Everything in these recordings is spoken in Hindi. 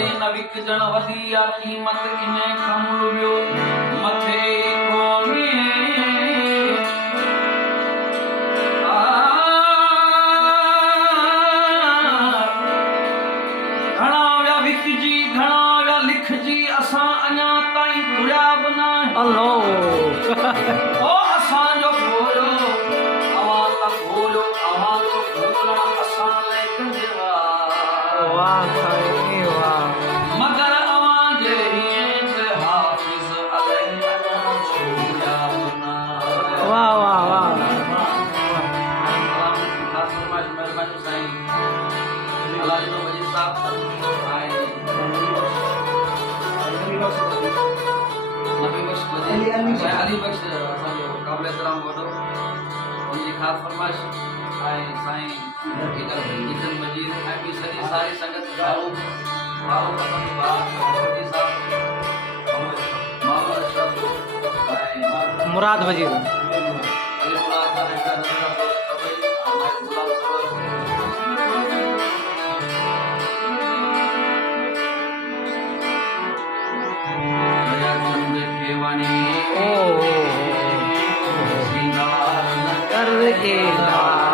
ते न विकजण वधी या कीमत इन्हें कमलुबियो मथे कोने घणा व्या विकजी घणा व्या लिखजी असां अञा ताईं तुरिया बि न ओ असां जो भोलो अवां त भोलो अवां तो भोला असां लाइ कंजवा वाह साईं वाह मगर अवां जे हिएं ते हाफ़िज़ अलैहि अञा छोड़िया बि न वाह वाह वाह महिरबानी साईं अलाह जो वजी साहब नबी बख्श अली बख्श असांजो क़ाबिल एहतराम वॾो उनजी ख़ासि फरमाइश आहे साईं ईदल मजीद ऐं ॿी सॼी सारी संगत मोहम्मद अशरफ ऐं मुराद वजीर अली मुराद साहब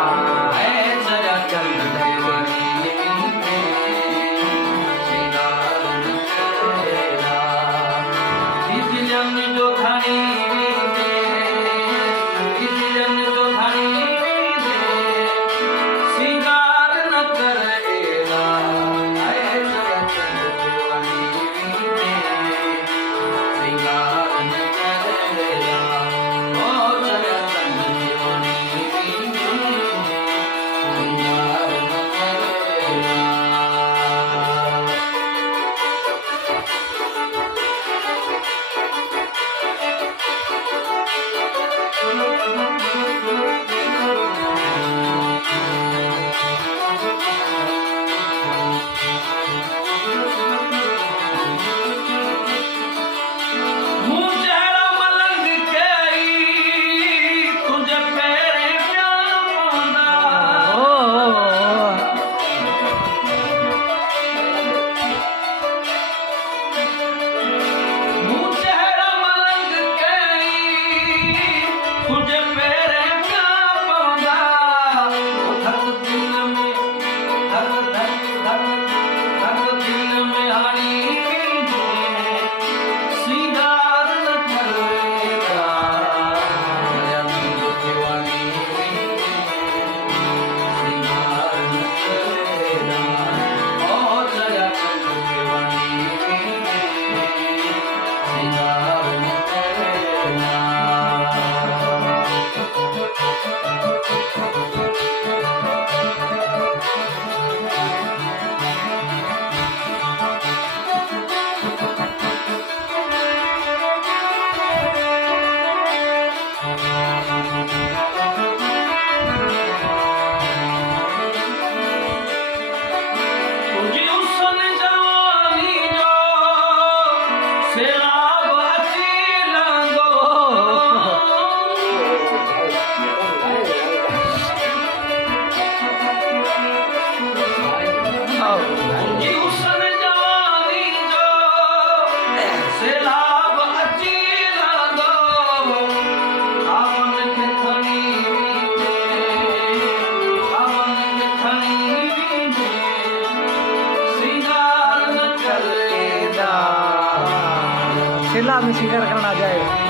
शिला में शिकार करना जाए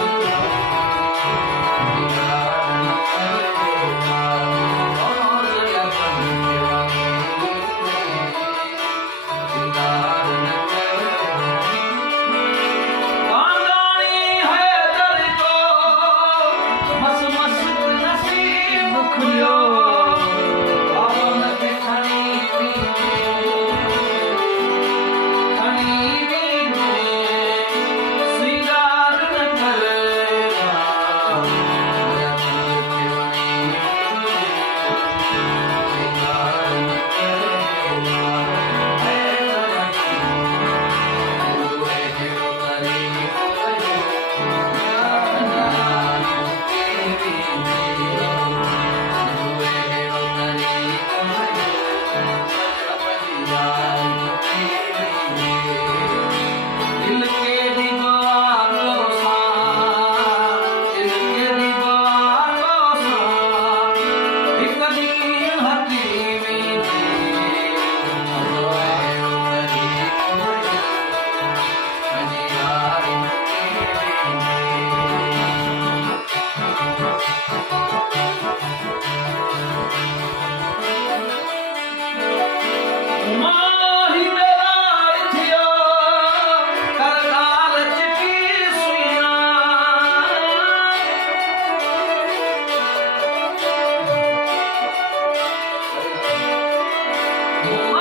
श्रींगार न कर मुंबई